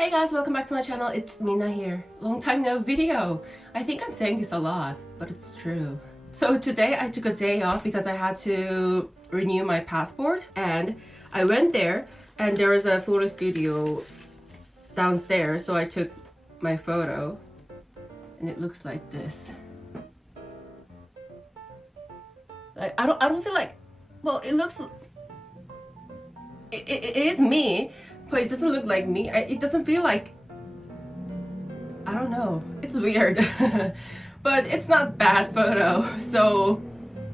Hey guys, welcome back to my channel. It's Mina here. Long time no video. I think I'm saying this a lot, but it's true. So today I took a day off because I had to renew my passport, and I went there and there was a photo studio downstairs, so I took my photo and it looks like this. Like I don't feel like, well, it looks, it is me, but it doesn't look like me. It doesn't feel like, I don't know, it's weird. But it's not bad photo. So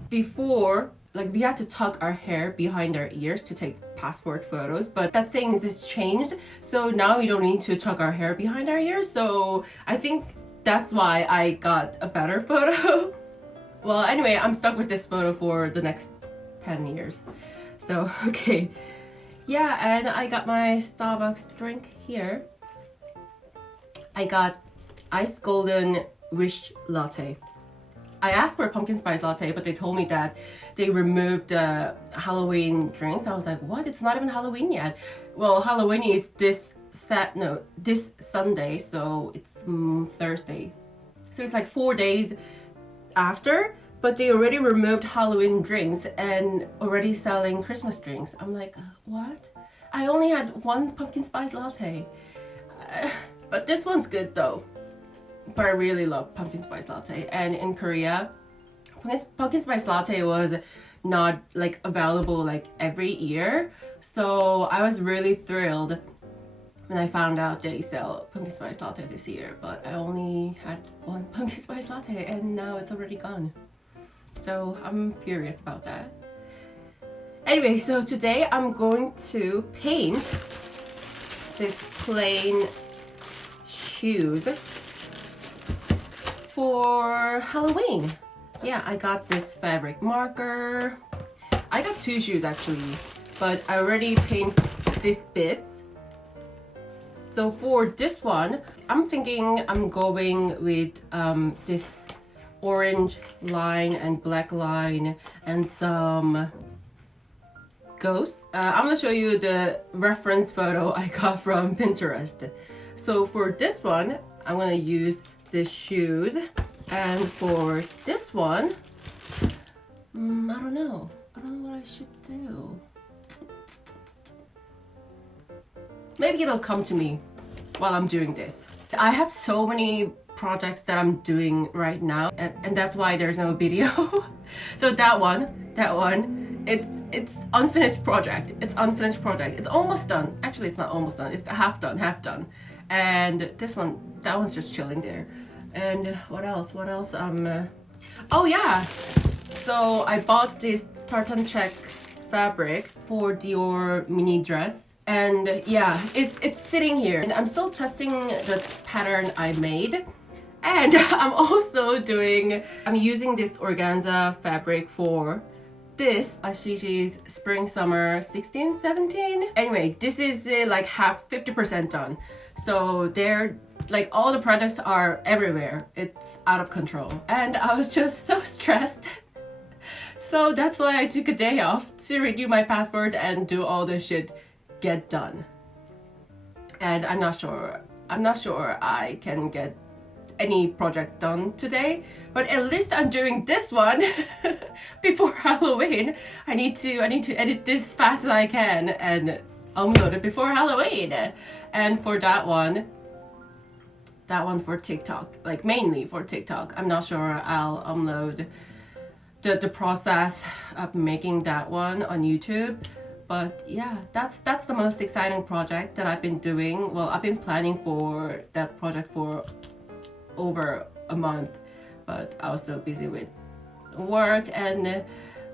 before, like, we had to tuck our hair behind our ears to take passport photos, but that thing is changed, so now we don't need to tuck our hair behind our ears. So I think that's why I got a better photo. Well, anyway, I'm stuck with this photo for the next 10 years. So okay. Yeah, and I got my Starbucks drink here. I got iced golden wish latte. I asked for a pumpkin spice latte, but they told me that they removed Halloween drinks. I was like, what? It's not even Halloween yet. Well, Halloween is this Sunday, so it's Thursday. So it's like 4 days after, but they already removed Halloween drinks and already selling Christmas drinks. I'm like, what? I only had one pumpkin spice latte. But this one's good though. But I really love pumpkin spice latte. And in Korea, pumpkin spice latte was not like available like every year. So I was really thrilled when I found out they sell pumpkin spice latte this year. But I only had one pumpkin spice latte and now it's already gone. So I'm furious about that. Anyway, so today I'm going to paint this plain shoes for Halloween. Yeah, I got this fabric marker. I got two shoes actually, but I already painted these bits. So for this one, I'm thinking I'm going with this orange line and black line and some ghosts. I'm gonna show you the reference photo I got from Pinterest. So for this one, I'm gonna use the shoes, and for this one, I don't know what I should do. Maybe it'll come to me while I'm doing this. I have so many projects that I'm doing right now, and that's why there's no video. So that one, it's unfinished project. It's unfinished project. It's almost done. Actually, it's not almost done. It's half done. And this one, that one's just chilling there. And what else? Oh yeah. So I bought this tartan check fabric for Dior mini dress, and yeah, it's sitting here. And I'm still testing the pattern I made. And I'm using this organza fabric for this Ashishi's Spring Summer 16, 17. Anyway, this is like 50% done. So they're like, all the projects are everywhere. It's out of control. And I was just so stressed. So that's why I took a day off to renew my passport and do all the shit get done. And I'm not sure I can get any project done today, but at least I'm doing this one before Halloween. I need to edit this as fast as I can and upload it before Halloween. And for that one for TikTok, like mainly for TikTok. I'm not sure I'll upload the process of making that one on YouTube. But yeah, that's the most exciting project that I've been doing. Well, I've been planning for that project for over a month, but I was so busy with work, and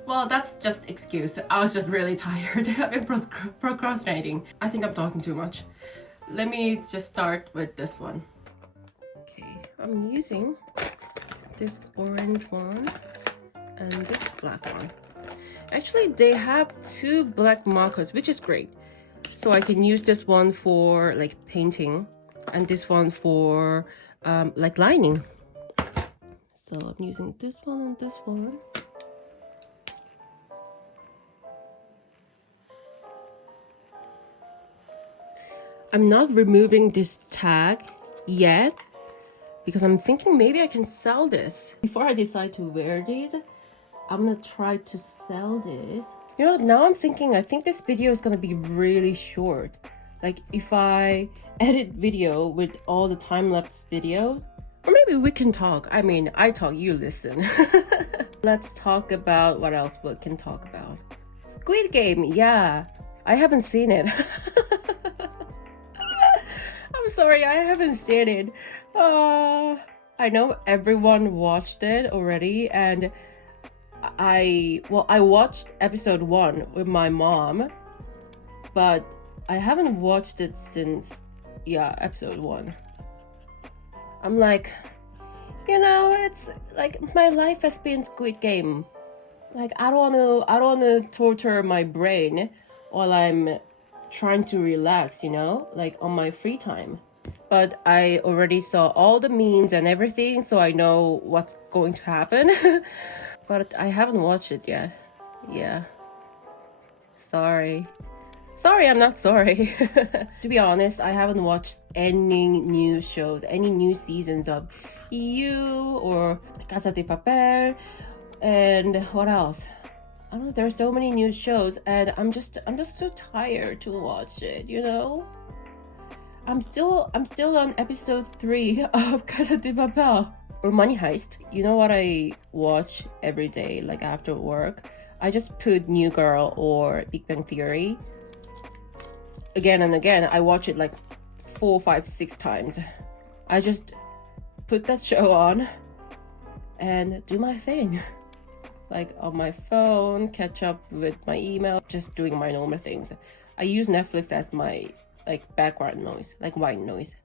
well, that's just excuse. I was just really tired. I've been procrastinating. I think I'm talking too much. Let me just start with this one. Okay, I'm using this orange one and this black one. Actually, they have two black markers, which is great. So I can use this one for like painting and this one for like lining. So I'm using this one and this one. I'm not removing this tag yet because I'm thinking maybe I can sell this. Before I decide to wear these, I'm gonna try to sell this. You know, now I'm thinking, I think this video is gonna be really short. Like if I edit video with all the time-lapse videos, or maybe we can talk. I mean, I talk, you listen. Let's talk about what else we can talk about. Squid Game, yeah. I haven't seen it. I'm sorry, I haven't seen it. I know everyone watched it already, and I watched episode 1 with my mom, but I haven't watched it since, yeah, episode 1. I'm like, you know, it's like my life has been Squid Game. Like I don't wanna torture my brain while I'm trying to relax, you know, like on my free time. But I already saw all the memes and everything, so I know what's going to happen. But I haven't watched it yet. Yeah. Sorry, I'm not sorry. To be honest, I haven't watched any new shows, any new seasons of EU or Casa de Papel, and what else? I don't know, there are so many new shows, and I'm just so tired to watch it, you know? I'm still on episode 3 of Casa de Papel. Or Money Heist. You know what I watch every day, like after work? I just put New Girl or Big Bang Theory. Again and again, I watch it like 4, 5, 6 times. I just put that show on and do my thing. Like on my phone, catch up with my email, just doing my normal things. I use Netflix as my like background noise, like white noise.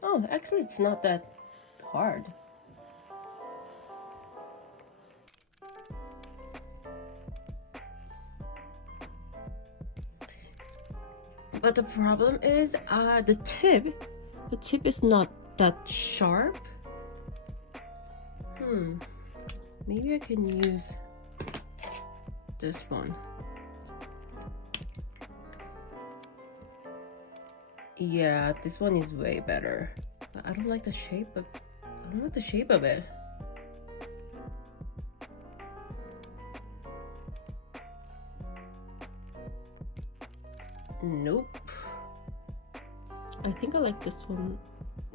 Oh, actually it's not that hard. But the problem is the tip is not that sharp. Maybe I can use this one. Yeah, this one is way better. But I don't like the shape of it. Nope. I think I like this one.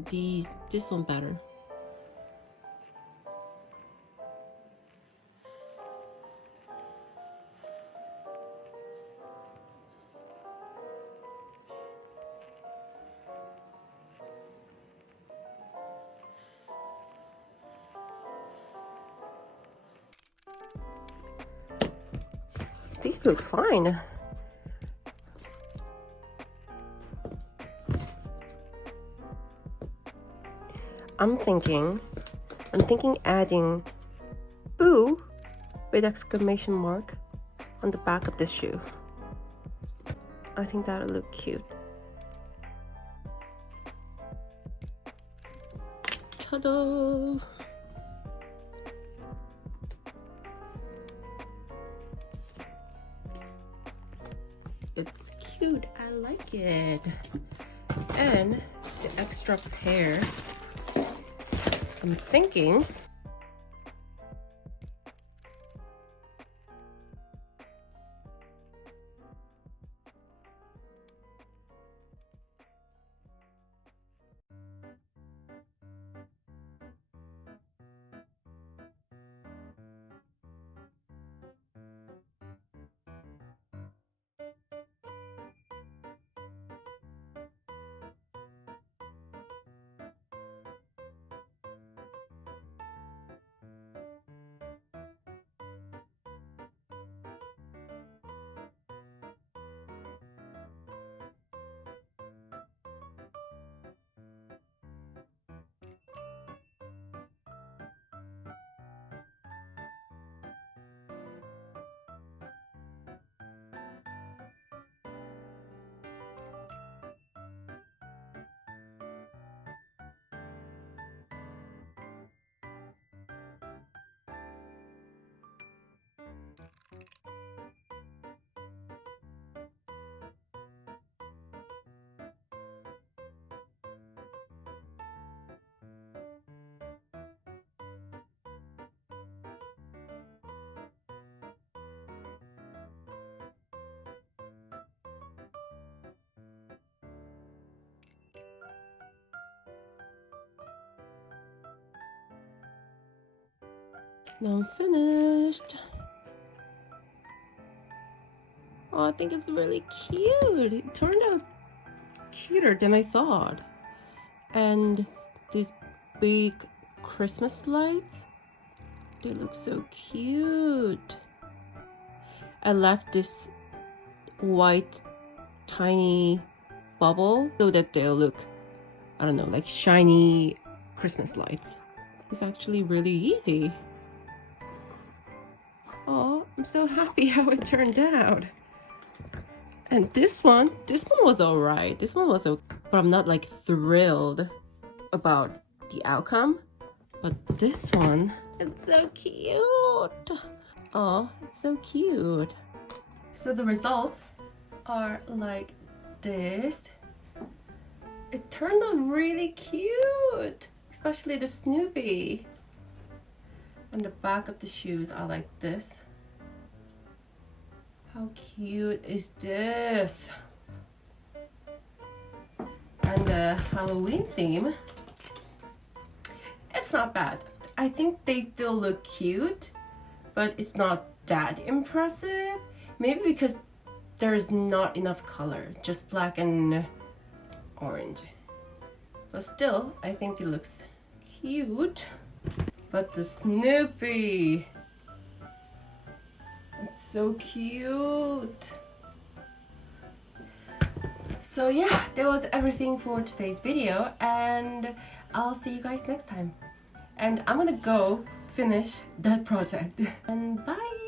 This one better. These look fine. I'm thinking adding boo with exclamation mark on the back of this shoe. I think that'll look cute. Ta-da! It's cute, I like it. And the extra pair, I'm thinking Now I'm finished. Oh, I think it's really cute. It turned out cuter than I thought. And these big Christmas lights, they look so cute. I left this white tiny bubble so that they'll look, I don't know, like shiny Christmas lights. It's actually really easy. Oh, I'm so happy how it turned out. And this one was alright. This one was okay, but I'm not like thrilled about the outcome. But this one, it's so cute. Oh, it's so cute. So the results are like this. It turned out really cute, especially the Snoopy. And the back of the shoes are like this. How cute is this? And the Halloween theme, it's not bad. I think they still look cute, but it's not that impressive. Maybe because there's not enough color, just black and orange. But still, I think it looks cute. But the Snoopy, it's so cute. So yeah, that was everything for today's video, and I'll see you guys next time. And I'm gonna go finish that project. And bye!